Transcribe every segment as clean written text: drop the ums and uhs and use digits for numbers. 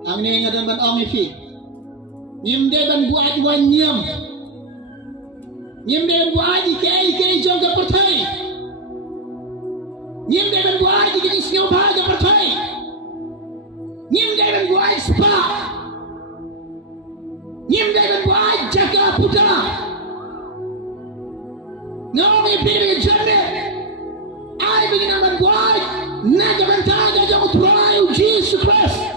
Ang ni ngadan ban ong ifi. Ngim de ban buaid wan niam. Ngim de ban buaid ke jong ka perthai. Ngim de ban buaid ke jing snyo bha ka perthai. Ngim de ban buaid spa. Ngim de ban buaid jaga putra. Ngong ifi de jande. Ai begin ban buaid naga ban taga jong utrai Jesus Christ.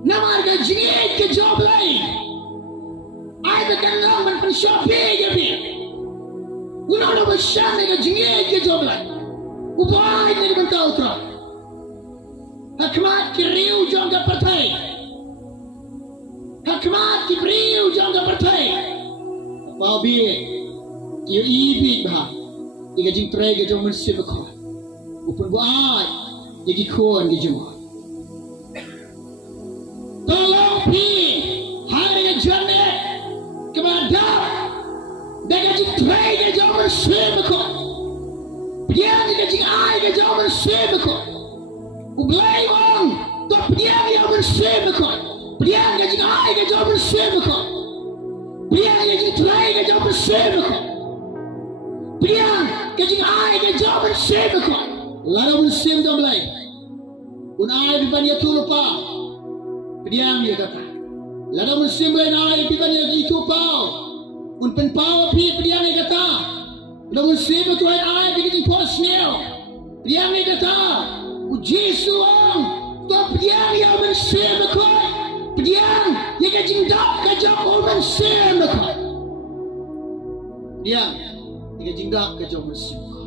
Namar ka jingit ke job lain. Ai bekan lang ban pen shopping ke bi. Uno ba shan ka jingit ke job lain. Ubai ni ban tau tra. Hakmat ki riu jong ka perthai. Hakmat ki riu jong ka perthai. Ba bi you ibi ba. Iga jing tre ke jong men sibako. Upun buai ye kon ke jong. Tolong pi hari jane kepada dengan tray ke jaman sebeko dia ke jing ai ke jaman sebeko ublai wang to dia jaman sebeko dia ke jing ai ke jaman sebeko dia ke jing tray ke jaman sebeko dia ke jing ai ke jaman sebeko lalu musim domlai unai di bania tulupa Pediang dia kata. Lada musim lain ai piban yang itu pau. Un pen pau pi pediang dia kata. Lada musim tu ai bikin pos neo. Pediang dia kata. Uji suang. Tu pediang yang musim ko. Pediang yang kajing dak kajau musim ko. Pediang yang kajing dak kajau musim ko.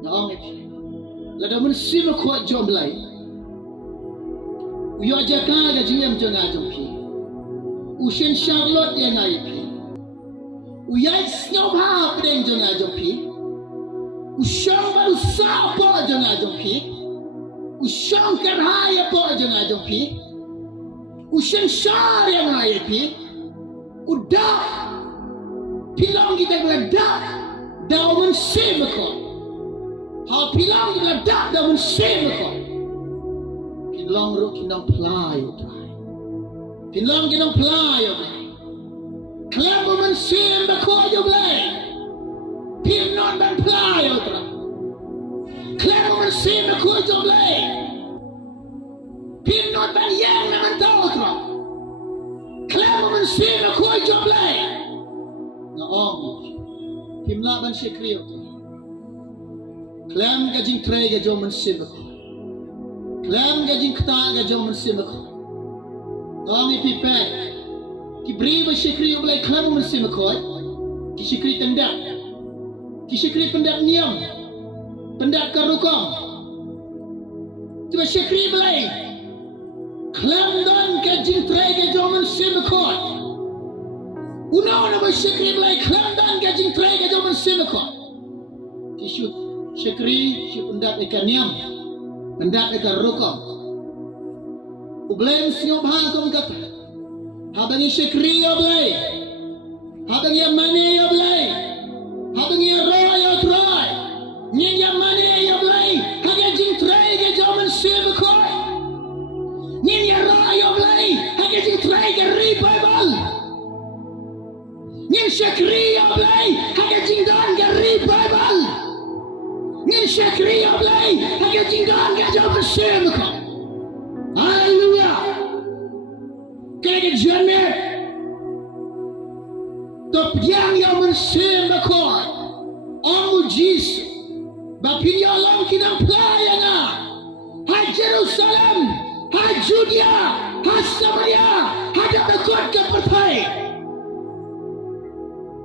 Naam ni. Lada musim ko jom lain. Uyo jaga jingam jonga jompi. Ushen Charlotte yang ngai pi. Uyai snow ha pedeng jonga jompi. Ushang baru sapa jonga jompi. Ushang karhaya po jonga jompi. Ushen shar yang ngai pi. Uda pilang kita geladak daun semeko. Ha pilang kita geladak daun semeko. Pinlong ro kinang play utay. Pinlong kinang play utay. Klamo man sim ba ko yo blay. Pinnon ban play utay. Klamo man sim ba ko yo blay. Pinnon ban yang na man taw utay. Klamo man sim ba ko yo blay. Na ong. Pimla ban shekri utay. Klam ka jing tray ka jo man sim ba ko. Lam gajing kata gajong mensimak. Kami pipe. Ki beri bersyukri oleh klam mensimak. Ki syukri tendak. Ki syukri pendak niam. Pendak karukam. Tiba syukri oleh klam dan gajing tray gajong mensimak. Unaw na bersyukri oleh klam dan gajing tray gajong mensimak. Ki syukri pendak ikan niam. Hendak dekat rokok. Ublem siop hang kau kata. Habang yang syekri ya blay. Habang yang mani ya blay. Habang yang roy ya try. Nyen yang mani ya blay. Haga jing tray ke jaman sebekoi. Nyen yang roy ya blay. Haga jing tray ke revival. Nyen syekri ya blay. Haga jing dan ke revival. Ni syakri ya blay. Haga jingdan ke jawab bersama kau. Haleluya. Kaya jane. Top yang bersama kau. Amu Yesus. Bapin ya Allah kita pelayana. Hai Jerusalem. Hai Judea. Hai Samaria. Hadap dekut ke pertai.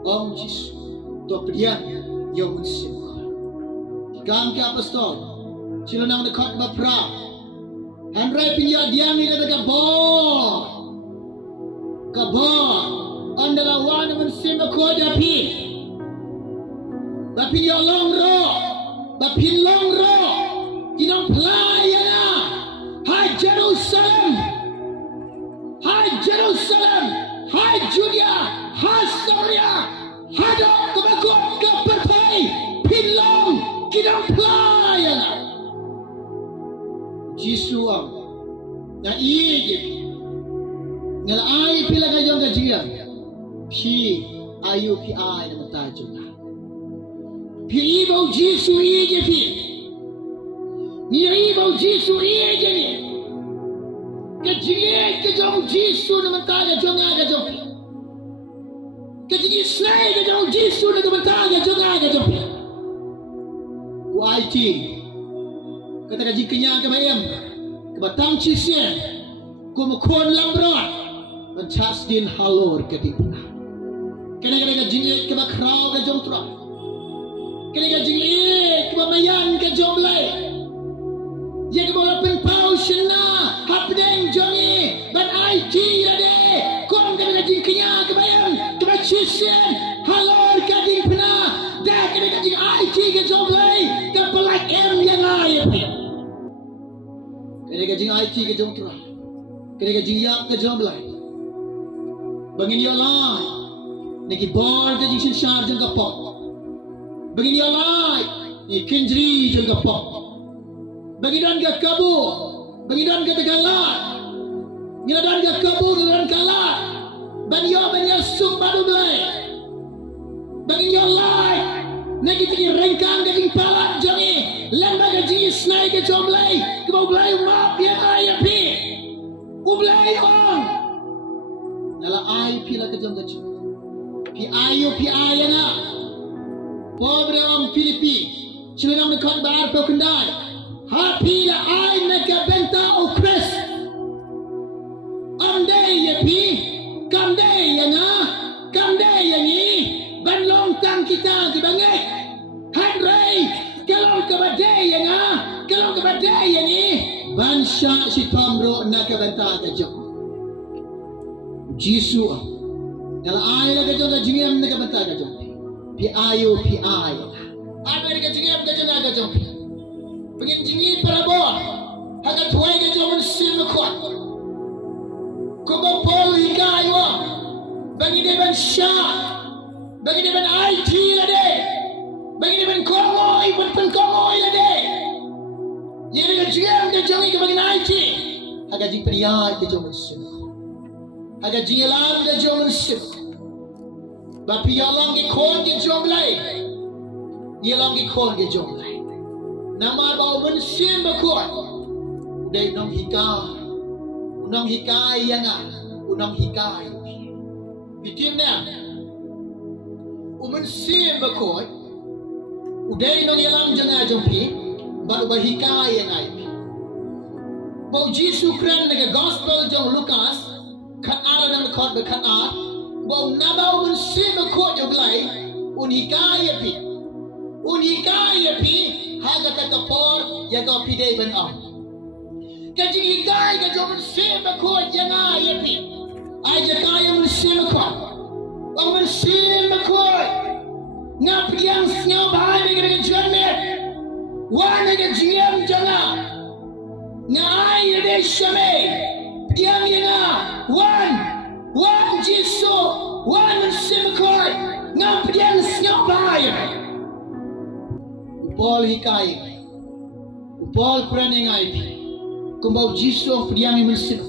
Amu Yesus. Top yang bersama. Kam ke apostol sila nang dekat bapra handrai pinya diang ni kata kabo andala wana men sima ko dapi bapin ya long ro bapin long ro kinang playana hai Jerusalem hai Judea hai Samaria hada kebakut ke pertai pinlong kinang playana Jisuang na je ngala ai pila ka jong ka jia pi ayu pi ai na mata jong pi ibo jisu je pi ni ibo jisu je ni ka jia ka jong jisu na mata ka jong ka jong ka jia slay ka jong jisu na mata ka jong ka jong wa ti kata ka jiknya ka bayam ka batang chisya ko mo kon lang bron man chas din halor ka di kena ka jinge ka ba kraw ka jong tra kena ka jinge ka ba mayan ka jong lai ye ka ba pen pau shna hapdeng jongi ban ai ti la de kon ka jiknya ka bayam ka ba chisya halor ka di pna da kena ka jing ai ti ka jong lai ka pelak em yang ai pe kena ka jing ai ti ka jong tra kena ka jing yak ka jong lai bangin yo lai niki bol ka jing sin shar jong ka pok bangin yo lai ni kinjri jong ka pok bagidan ka kabu bagidan ka tagalat ngiladan ka kabu ngiladan kalat ban yo suk badu blai bangin yo lai niki tiki rengkang ka jing palat jongi lamba ka jing snai ka jong lai ka bau blai ma pia ai pi ublai on nala ai pila ka jong ka jing pi ayo pi ayana pobre om Filipi chilanam na kon bar po kandai ha pila ai na ka benta o Chris am day ya pi kam day ya na kam day ya ni ban long tang kita ki bangai han rai kalong ka badai ya na kalong ka badai ya ni ban sha si tomro na ka benta ka jong Jisu nala ai la ka jong ka jingam na ka benta ka jong pi ayo pi ay ada ka jingam ka jong ka jong pengin jingi parabo haga tuai ka jong sim ko ko ba pol hikai wa bagi de ban sha bagi de ban ai ti la de bagi de ban kongoi ban pen kongoi la de ye ka jingam ka jong ka bagi ai ti haga jing priya ka jong sim haga jingalam ka jong sim Bapi yalong ki kon ki jom lai yalong ki kon ki jom lai namar bau ben sim ba ko dei nong hikai yana unong hikai bitim na umen sim ba ko udei nong yalang janga jom pi ba hikai yana pi bau Jisu kran na gospel jong Lukas khat ala nang khot ba khat a bau nabau mun sim ko yo blai unikaya pi haga ka por ya ka pi dei ban am ka jing hikai ka jo mun sim ko janga ya pi ai ja ka ya mun sim ko bau mun sim ko na priang snyo bai ni ga jone wa na ga jiem janga na ai de shame priang ya wan Jisu wan simkoi ngam pian snyopai upol hikai upol prane ngai kumbau Jisu piang mi sim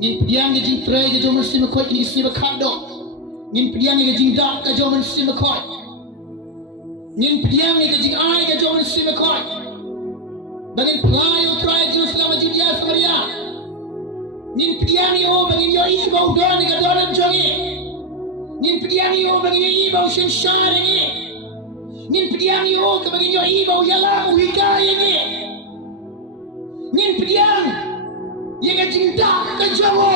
ngin piang ge jing tre ge jom sim koi ni sim khado ngin piang ge jing dak ge jom sim koi ngin piang ge jing ai ge jom sim koi bagin playo try Jerusalem jing ya Samaria nin piani o bagi yo ibo don ga don jongi nin piani o bagi yo ibo shin share ni nin piani o ka bagi yo ibo yala u hikaya ni nin pian ye ga jinda ka jomo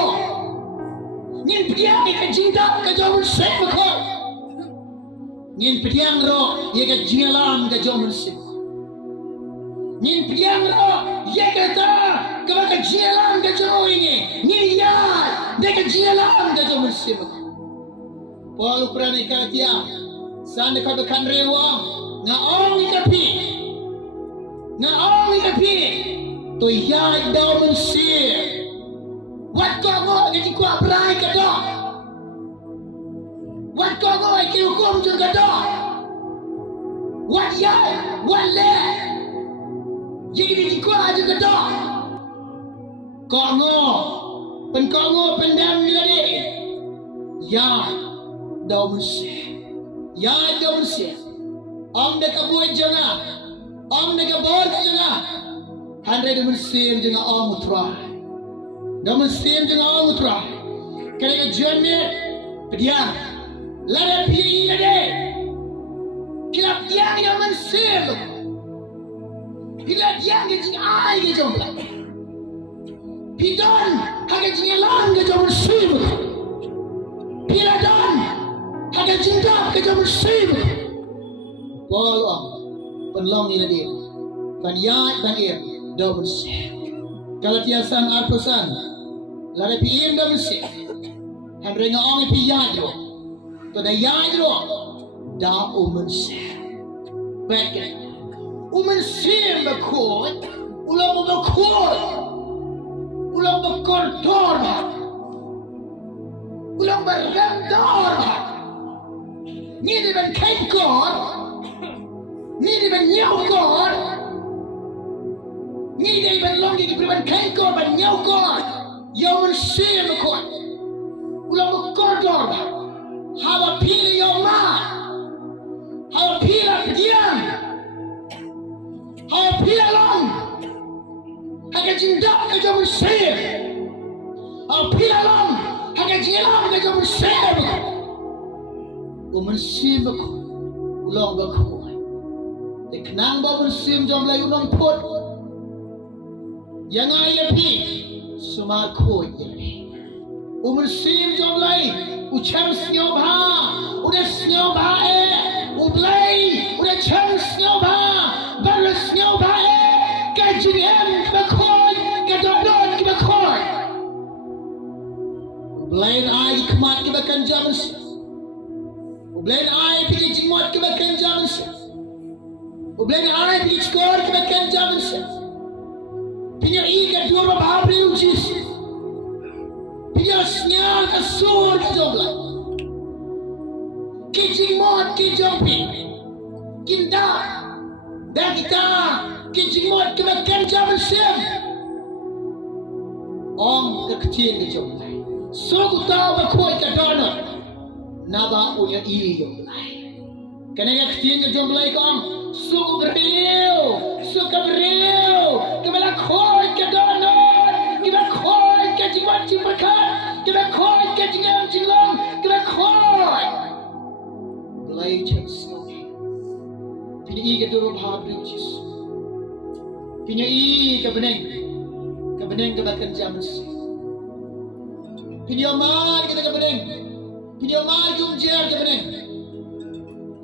nin pian ka jinda ka jomo se ko nin pian ro ye ga jingalam ka jomo se nin pian ro ye ga ta ka ba ka jingalam ka jomo ni nin ya de ka jingalam ka jomo se Paul prane ka dia san ka ba kan rewa nga ong ka pi to ya da mun se wat ko go ke ko prai ka do wat ko go ke hukum jung ka do wat ya wat le jadi di ko aja ka do kok ngo pendam ni tadi ya dah mesti om dekat buat jangan om dekat buat jangan handai dah mesti jangan om utrai dah mesti jangan om utrai kerana jual ni dia lada pilih tadi kilap yang dah mesti bila dia ngejing ai ke jomla pidon haga jing lang ke jom sim bila don haga jing dap ke jom sim bolong penlong ni dia kan yai dan ir double sim kalau dia sang arposan lare pi double sim han renga ong pi yai jo to da yai jo da sim back sim bakot ulang bakot ulang berkotor ulang bergantor ni di ben kengkor ni di ben nyawkor ni di ben longi di ben kengkor ben nyawkor yawan sim bakot ulang berkotor hawa pilih yoma hawa pilih diam hawa pilih long haga cinta ke jom sim pilalam haga jilam ke jom sim sim ko ulong ba ko de knang ba sim jom lai ulong pot yang ai pi suma ko ye sim jom lai ucham snyo bha udah snyo bha ublai udah cham snyo bha bar snyo bha Kajingan kebakoi, kadodon kebakoi. Ublain ai kemat kebakan zaman si. Ublain ai pergi jimot kebakan zaman si. Ublain ai pergi skor kebakan zaman si. Punya ikat dua babri ujis. Punya senyal kasur kejoblah. Kijimot kijompi. Kinda. Dan kita kijimot kebakan zaman sim om kekecil ke jomlai so ku tahu bakoi ke dono naba punya i jomlai kena kecil ke jomlai kom so ku beriu kemala koi ke dono kemala koi ke jimot jimakan kemala koi ke jingam jinglong kemala koi belai cakso pilih ke dulu habis jis punya ke beneng ke bahkan jam punya mal kita ke beneng punya mal jumjer ke beneng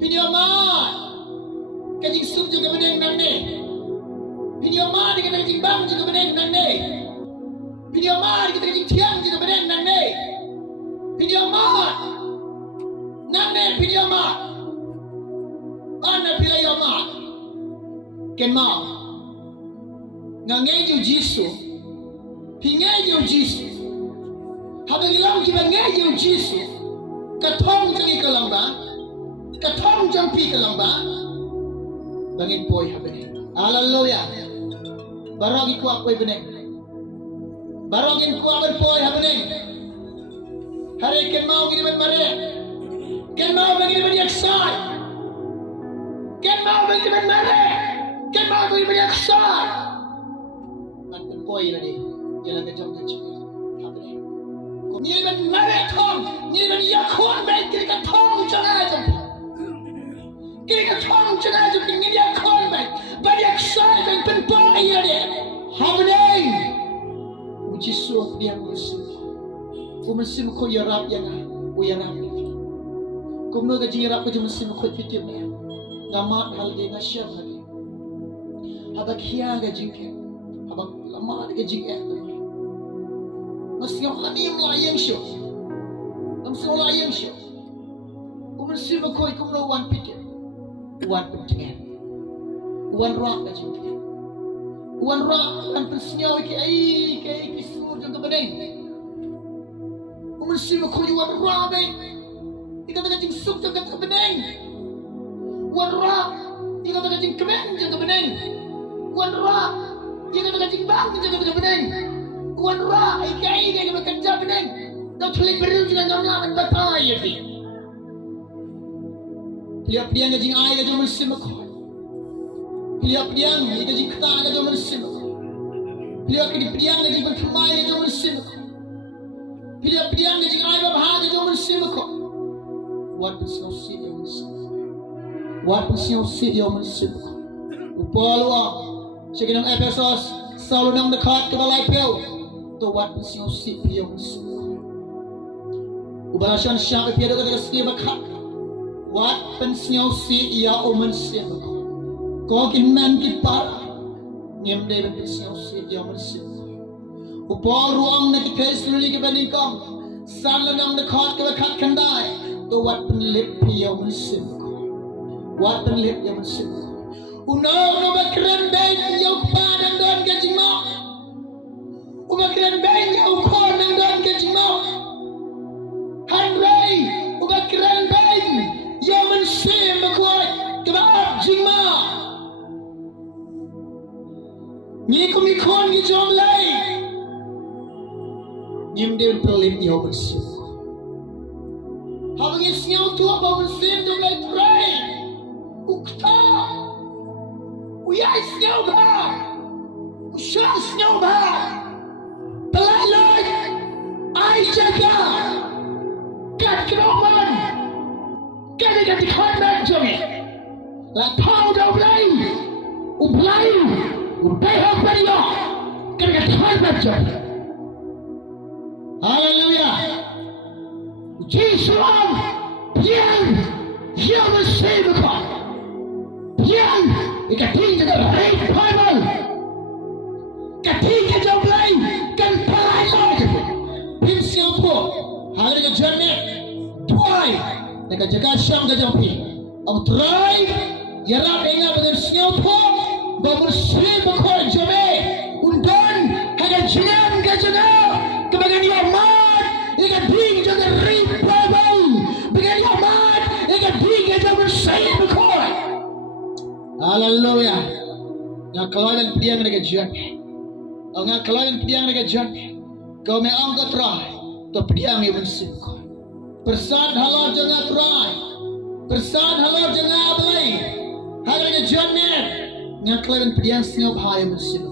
punya mal kajing sub juga beneng nang ne punya mal kita kajing bang juga beneng nang ne punya mal kita kajing tiang juga beneng nang ne punya mal nang ne punya mal ana pilih mal ken mal ngangejo jisu pingejo jisu habagilang kiba ngejo jisu katong jangi kalamba katong jampi kalamba bangin boy habene haleluya baragi ku akoy bene barogin ku akoy boy habene hare ken mau gini ben mare ken mau bagi ben yaksai ken mau bagi ben mare ken mau bagi ben yaksai boy lagi jalan ke jam kecil apa ni ni ben marathon ni ben yakon ben kita thong jangan jam kita thong jangan jam ni yakon ben banyak sai ben boy lagi apa ni uji suap dia mesin ko yarap yang uyarap ko no gaji yarap ko mesin ko fitim ya ngamat hal dia ngasyam hadi habak hiya gaji abang lama dekat JF tu. Mesti orang ni melayang show. Mesti melayang show. Mesti berkoi kumno wan pikir. Wan pentingan. Wan rock aja. Wan rock wan persnyau ke sur jang kebening. Mesti berkoi wan rock be. Ika tak jing suk jang kebening. Wan rock. Ika tak jing kemeng jang kebening. Wan rock. Jangan kena cimbang, jangan kena beneng. Wan ra ikai dia bekerja bening. Dah tulis beru dengan orang bertai ya fi. Lihat dia ngajing ai ke jom sim ko. Lihat dia ngajing kata ke jom sim ko. Lihat dia ngajing berkemai ke jom sim ko. Lihat dia ngajing ai babah ke jom sim ko. What is your city jom sim. What is your city jom sim ko. Upalwa sekinang Efesos selalu nang dekat ke balai peu. To what is your city jom sim. Ubalasyan siya ke piado ke sini bakat. What pensiun si ia omen sim. Kau kinman kipar. Ngim deh pensiun si ia omen sim. Upal ruang nak kes luli ke bandingkong. Salah nang dekat ke bakat kendai. To what penlip ia omen sim. What penlip ia omen sim. Uno bakran bayi yang padang dan kejimau. Ubakran bayi yang kau nang dan kejimau. Handrai ubakran bayi. Yang mensim berkuat kebaab jingma. Mikon jom lai. Nyim dia pelim yang mensim. Habang isnyau tu apa mensim jom lai try. Ukta. Uya isnyau ba. Usya isnyau ba. Pelai lai. Ai jaga. Kat keroman. Kaya ganti khana jome. La thau dau lai. Ublai. Ubehak bariyo. Kaya ganti khana jome. Haleluya. Jisuam. Pian. Yang bersebeka. Pian. Ikating jaga baik Bible. Kating ke jom lai. Kan palai lai. Pim siapa. Haleluya jane. Buaid. Dekat jaga syam ke jampi. Am try yara dengar dengan siapa bersih berkor jome undan haga jinan ke jaga kebagian dia mat ikan ding jaga revival bagian dia mat ikan ding jaga bersih berkor. Haleluya. Ngakalan piang dekat jaga. Ngakalan piang dekat jaga. Kau me angkat try to piang yang bersih berkor. Persat halal jangan try. Persat halal jangan belai. Harga janet. Ngaklan pediang siap hai mesin.